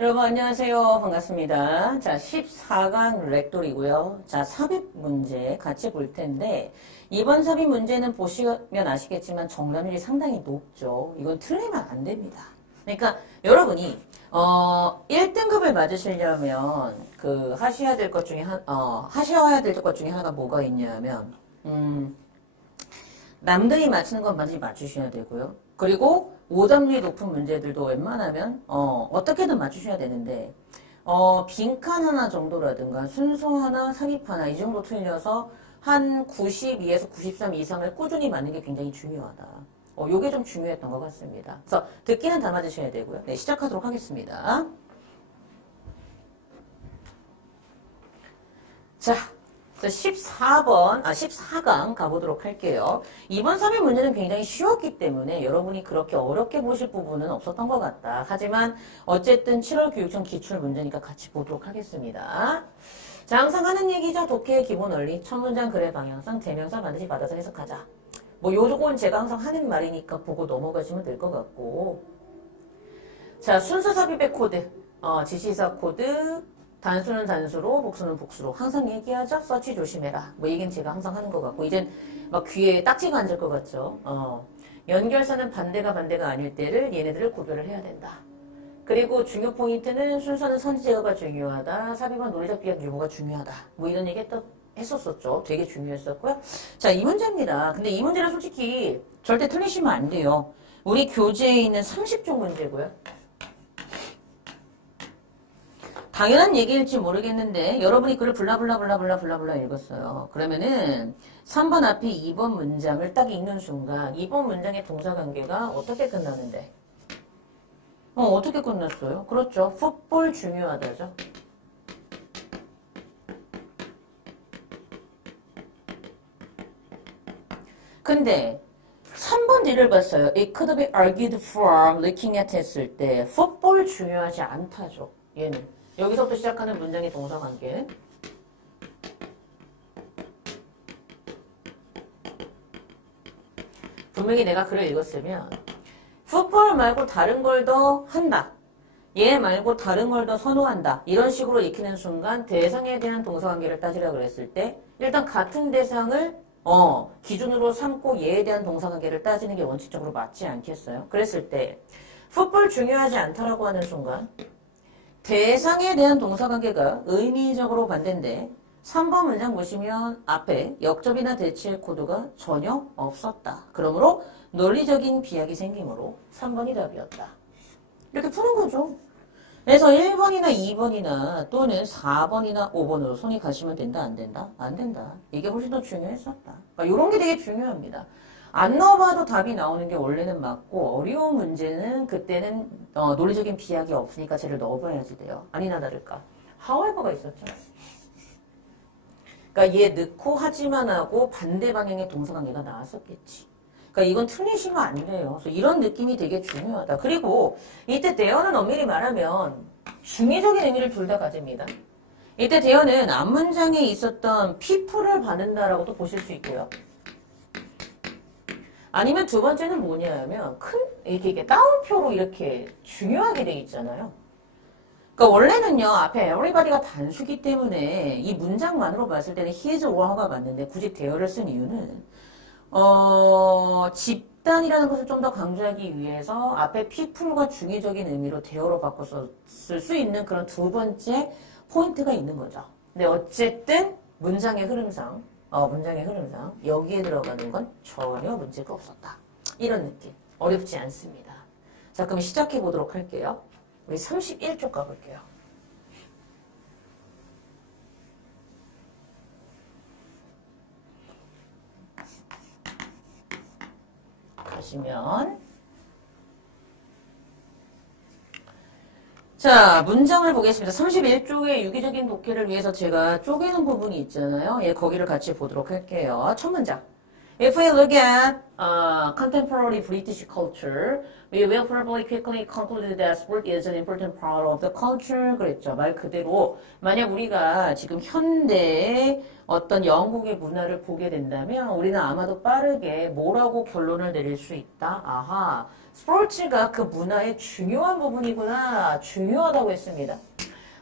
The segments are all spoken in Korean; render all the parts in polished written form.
여러분 안녕하세요. 반갑습니다. 자, 14강 렉돌이고요. 자, 삽입 문제 같이 볼 텐데 이번 삽입 문제는 보시면 아시겠지만 정답률이 상당히 높죠. 이건 틀리면 안 됩니다. 그러니까 여러분이 1등급을 맞으시려면 하셔야 될 것 중에 하나가 뭐가 있냐면 남들이 맞추는 건 반드시 맞추셔야 되고요. 그리고 오답률이 높은 문제들도 웬만하면 어떻게든 맞추셔야 되는데 빈칸 하나 정도라든가 순서 하나, 삽입 하나 이 정도 틀려서 한 92에서 93 이상을 꾸준히 맞는 게 굉장히 중요하다. 요게 좀 중요했던 것 같습니다. 그래서 듣기는 다 맞으셔야 되고요. 네, 시작하도록 하겠습니다. 자, 14강 가보도록 할게요. 이번 삽입 문제는 굉장히 쉬웠기 때문에 여러분이 그렇게 어렵게 보실 부분은 없었던 것 같다. 하지만 어쨌든 7월 교육청 기출 문제니까 같이 보도록 하겠습니다. 자, 항상 하는 얘기죠. 독해의 기본 원리, 첫 문장 글의 방향성, 대명사 반드시 받아서 해석하자. 요건 제가 항상 하는 말이니까 보고 넘어가시면 될 것 같고. 자, 순서 삽입의 코드, 지시사 코드, 단수는 단수로, 복수는 복수로. 항상 얘기하죠? 서치 조심해라. 얘기는 제가 항상 하는 것 같고, 이젠 막 귀에 딱지가 앉을 것 같죠? 연결사는 반대가 아닐 때를 얘네들을 구별을 해야 된다. 그리고 중요 포인트는 순서는 선지제어가 중요하다. 삽입은 논리적 비약 유무가 중요하다. 이런 얘기 했었었죠. 되게 중요했었고요. 자, 이 문제입니다. 근데 이 문제는 솔직히 절대 틀리시면 안 돼요. 우리 교재에 있는 30종 문제고요. 당연한 얘기일지 모르겠는데 여러분이 글을 블라블라 읽었어요. 그러면은 3번 앞에 2번 문장을 딱 읽는 순간 2번 문장의 동사관계가 어떻게 끝나는데? 어떻게 끝났어요? 그렇죠. 풋볼 중요하다죠. 근데 3번 뒤를 봤어요. It could be argued from looking at 했을 때 풋볼 중요하지 않다죠. 얘는. 여기서부터 시작하는 문장의 동사관계. 분명히 내가 글을 읽었으면 풋볼 말고 다른 걸 더 한다. 얘 말고 다른 걸 더 선호한다. 이런 식으로 익히는 순간 대상에 대한 동사관계를 따지라 그랬을 때 일단 같은 대상을 기준으로 삼고 얘에 대한 동사관계를 따지는 게 원칙적으로 맞지 않겠어요? 그랬을 때 풋볼 중요하지 않다라고 하는 순간 대상에 대한 동사관계가 의미적으로 반대인데 3번 문장 보시면 앞에 역접이나 대치의 코드가 전혀 없었다. 그러므로 논리적인 비약이 생기므로 3번이 답이었다. 이렇게 푸는 거죠. 그래서 1번이나 2번이나 또는 4번이나 5번으로 손이 가시면 된다, 안 된다? 안 된다. 이게 훨씬 더 중요했었다. 그러니까 이런 게 되게 중요합니다. 안 넣어봐도 답이 나오는 게 원래는 맞고 어려운 문제는 그때는 논리적인 비약이 없으니까 쟤를 넣어봐야지 돼요. 아니나 다를까. however가 있었죠. 그러니까 얘 넣고 하지만 하고 반대 방향의 동사관계가 나왔었겠지. 그러니까 이건 틀리시면 안 돼요. 그래서 이런 느낌이 되게 중요하다. 그리고 이때 대어는 엄밀히 말하면 중의적인 의미를 둘 다 가집니다. 이때 대어는 앞문장에 있었던 people을 받는다라고도 보실 수 있고요. 아니면 두 번째는 뭐냐면 이렇게 따옴표로 이렇게 중요하게 돼 있잖아요. 그러니까 원래는요 앞에 everybody가 단수기 때문에 이 문장만으로 봤을 때는 his or her가 맞는데 굳이 대어를 쓴 이유는 집단이라는 것을 좀 더 강조하기 위해서 앞에 people과 중의적인 의미로 대어로 바꿔서 쓸 수 있는 그런 두 번째 포인트가 있는 거죠. 근데 어쨌든 문장의 흐름상 여기에 들어가는 건 전혀 문제가 없었다. 이런 느낌. 어렵지 않습니다. 자, 그럼 시작해 보도록 할게요. 우리 31쪽 가볼게요. 가시면 자, 문장을 보겠습니다. 31쪽의 유기적인 독해를 위해서 제가 쪼개는 부분이 있잖아요. 예, 거기를 같이 보도록 할게요. 첫 문장. If we look at contemporary British culture, we will probably quickly conclude that sport is an important part of the culture. 그랬죠. 말 그대로 만약 우리가 지금 현대의 어떤 영국의 문화를 보게 된다면 우리는 아마도 빠르게 뭐라고 결론을 내릴 수 있다. 아하, 스포츠가 그 문화의 중요한 부분이구나. 중요하다고 했습니다.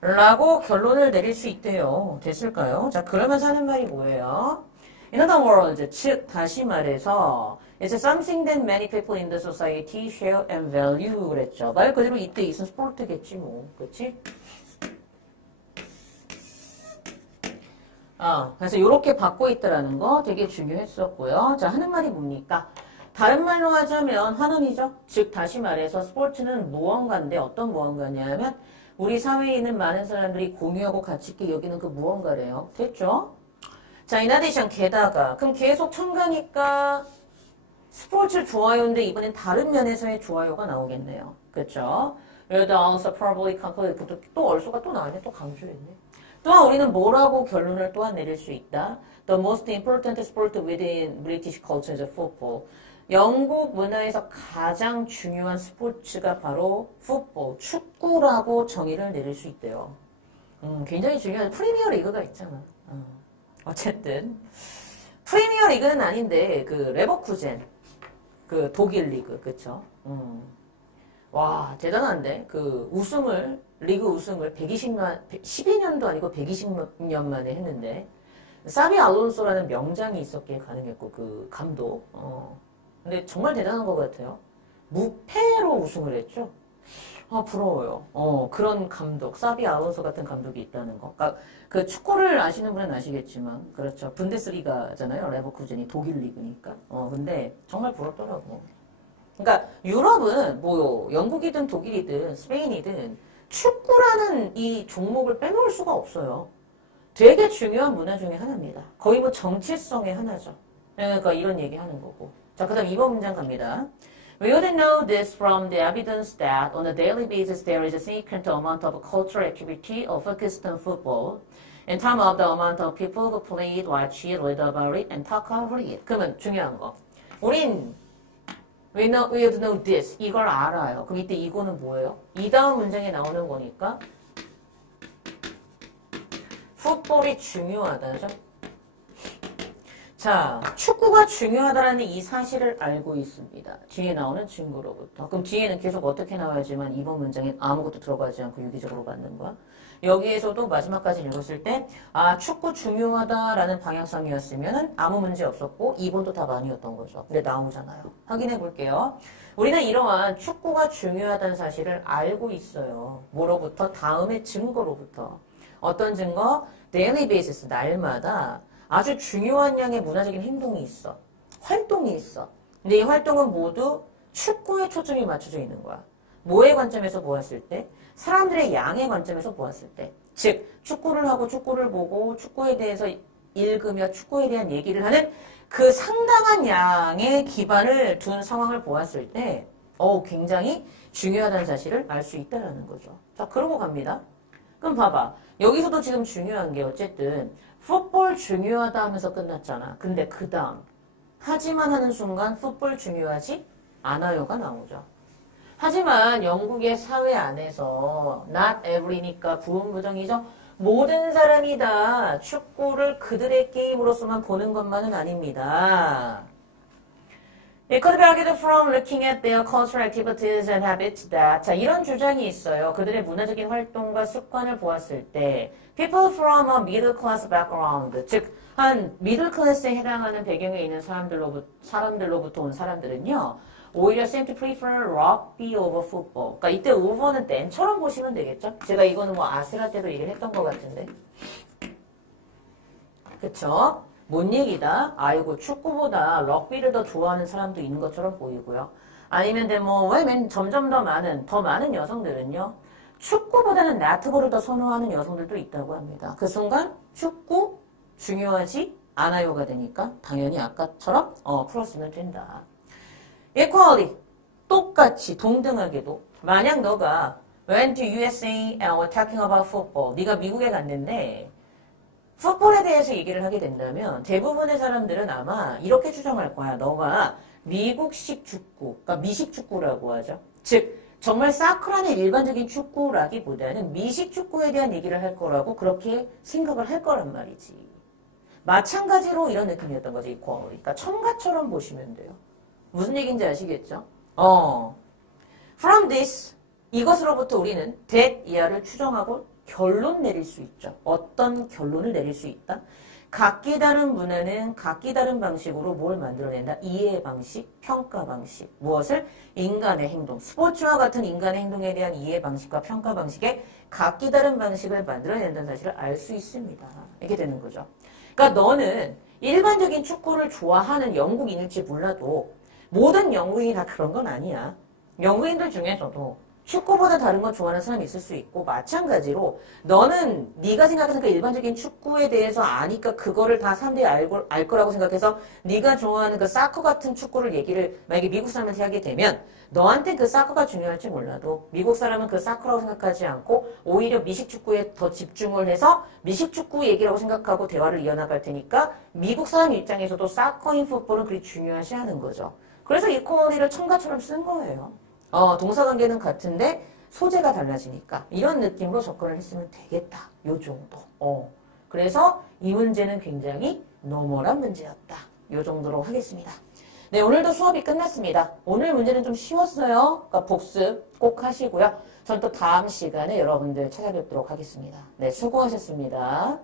라고 결론을 내릴 수 있대요. 됐을까요? 자, 그러면서 하는 말이 뭐예요? In other words, 즉 다시 말해서 it's something that many people in the society share and value 그랬죠. 말 그대로 이때 있은 스포츠겠지 뭐. 그렇지? 그래서 이렇게 받고 있다라는 거 되게 중요했었고요. 자, 하는 말이 뭡니까? 다른 말로 하자면 환원이죠. 즉 다시 말해서 스포츠는 무언가인데 어떤 무언가냐면 우리 사회에 있는 많은 사람들이 공유하고 가치 있게 여기는 그 무언가래요. 됐죠? 자, in addition, 게다가 그럼 계속 첨가니까 스포츠 좋아요인데 이번엔 다른 면에서의 좋아요가 나오겠네요. 그렇죠? We'll also probably conclude 또 얼소가 또 나왔네. 또 강조했네. 또한 우리는 뭐라고 결론을 또한 내릴 수 있다. The most important sport within British culture is football. 영국 문화에서 가장 중요한 스포츠가 바로 풋볼, 축구라고 정의를 내릴 수 있대요. 굉장히 중요한 프리미어 리그가 있잖아. 어쨌든 프리미어 리그는 아닌데 그 레버쿠젠 그 독일 리그 그쵸? 와 대단한데 그 우승을 리그 우승을 12년도 아니고 120년 만에 했는데 사비 알론소라는 명장이 있었기에 가능했고 그 감독 근데 정말 대단한 것 같아요. 무패로 우승을 했죠. 부러워요. 그런 감독, 사비 알론소 같은 감독이 있다는 거. 그러니까 그 축구를 아시는 분은 아시겠지만, 그렇죠. 분데스리가잖아요. 레버쿠젠이 독일 리그니까. 근데 정말 부럽더라고. 그러니까 유럽은 뭐 영국이든 독일이든 스페인이든 축구라는 이 종목을 빼놓을 수가 없어요. 되게 중요한 문화 중에 하나입니다. 거의 뭐 정체성의 하나죠. 그러니까 이런 얘기 하는 거고. 자, 그 다음 2번 문장 갑니다. We would know this from the evidence that on a daily basis there is a significant amount of cultural activity focused on football in terms of the amount of people who played, watch it, read about it, and talk about it. 그러면 중요한 거. 우린 we would know this. 이걸 알아요. 그럼 이때 이거는 뭐예요? 이 다음 문장에 나오는 거니까 풋볼이 중요하다죠. 자, 축구가 중요하다는 이 사실을 알고 있습니다. 뒤에 나오는 증거로부터. 그럼 뒤에는 계속 어떻게 나와야지만 이번 문장에 아무것도 들어가지 않고 유기적으로 받는 거야. 여기에서도 마지막까지 읽었을 때 축구 중요하다라는 방향성이었으면 아무 문제 없었고 2번도 답 아니었던 거죠. 근데 나오잖아요. 확인해 볼게요. 우리는 이러한 축구가 중요하다는 사실을 알고 있어요. 뭐로부터? 다음의 증거로부터. 어떤 증거? daily basis, 날마다 아주 중요한 양의 문화적인 행동이 있어. 활동이 있어. 근데 이 활동은 모두 축구에 초점이 맞춰져 있는 거야. 뭐의 관점에서 보았을 때? 사람들의 양의 관점에서 보았을 때. 즉, 축구를 하고 축구를 보고 축구에 대해서 읽으며 축구에 대한 얘기를 하는 그 상당한 양의 기반을 둔 상황을 보았을 때 굉장히 중요하다는 사실을 알 수 있다는 거죠. 자, 그러고 갑니다. 그럼 봐봐. 여기서도 지금 중요한 게 어쨌든 풋볼 중요하다 하면서 끝났잖아. 근데 그 다음 하지만 하는 순간 풋볼 중요하지 않아요가 나오죠. 하지만 영국의 사회 안에서 not every니까 부분부정이죠. 모든 사람이 다 축구를 그들의 게임으로서만 보는 것만은 아닙니다. It could be argued from looking at their cultural activities and habits that 자, 이런 주장이 있어요. 그들의 문화적인 활동과 습관을 보았을 때 people from a middle class background 즉 한 미들 클래스에 해당하는 배경에 있는 사람들로부터 온 사람들은요. 오히려 seem to prefer rugby over football. 그러니까 이때 over는 땐처럼 보시면 되겠죠? 제가 이거는 뭐 아스라 때도 얘기를 했던 것 같은데. 그쵸? 뭔 얘기다? 아이고 축구보다 럭비를 더 좋아하는 사람도 있는 것처럼 보이고요. 아니면 왜 점점 더 많은 여성들은요. 축구보다는 네트볼을 더 선호하는 여성들도 있다고 합니다. 그 순간 축구 중요하지 않아요가 되니까 당연히 아까처럼 풀었으면 된다. equality 똑같이 동등하게도 만약 너가 went to USA and were talking about football 네가 미국에 갔는데 풋볼에 대해서 얘기를 하게 된다면 대부분의 사람들은 아마 이렇게 추정할 거야. 너가 미국식 축구, 그러니까 미식 축구라고 하죠. 즉 정말 사크라는 일반적인 축구라기보다는 미식 축구에 대한 얘기를 할 거라고 그렇게 생각을 할 거란 말이지. 마찬가지로 이런 느낌이었던 거지. 그러니까 첨가처럼 보시면 돼요. 무슨 얘기인지 아시겠죠? From this, 이것으로부터 우리는 that 이하를 추정하고 결론 내릴 수 있죠. 어떤 결론을 내릴 수 있다? 각기 다른 문화는 각기 다른 방식으로 뭘 만들어낸다? 이해 방식, 평가 방식. 무엇을? 인간의 행동. 스포츠와 같은 인간의 행동에 대한 이해 방식과 평가 방식에 각기 다른 방식을 만들어낸다는 사실을 알 수 있습니다. 이렇게 되는 거죠. 그러니까 너는 일반적인 축구를 좋아하는 영국인일지 몰라도 모든 영국인이 다 그런 건 아니야. 영국인들 중에서도 축구보다 다른 거 좋아하는 사람이 있을 수 있고 마찬가지로 너는 네가 생각하는 그 일반적인 축구에 대해서 아니까 그거를 다 사람들이 알 거라고 생각해서 네가 좋아하는 그 사커 같은 축구를 얘기를 만약에 미국 사람한테 하게 되면 너한테 그 사커가 중요할지 몰라도 미국 사람은 그 사커라고 생각하지 않고 오히려 미식 축구에 더 집중을 해서 미식 축구 얘기라고 생각하고 대화를 이어나갈 테니까 미국 사람 입장에서도 사커인 풋볼은 그리 중요하지 않은 거죠. 그래서 이퀄리를 첨가처럼 쓴 거예요. 동사관계는 같은데 소재가 달라지니까 이런 느낌으로 접근을 했으면 되겠다. 요 정도. 그래서 이 문제는 굉장히 노멀한 문제였다. 요 정도로 하겠습니다. 네, 오늘도 수업이 끝났습니다. 오늘 문제는 좀 쉬웠어요. 그러니까 복습 꼭 하시고요. 전 또 다음 시간에 여러분들 찾아뵙도록 하겠습니다. 네, 수고하셨습니다.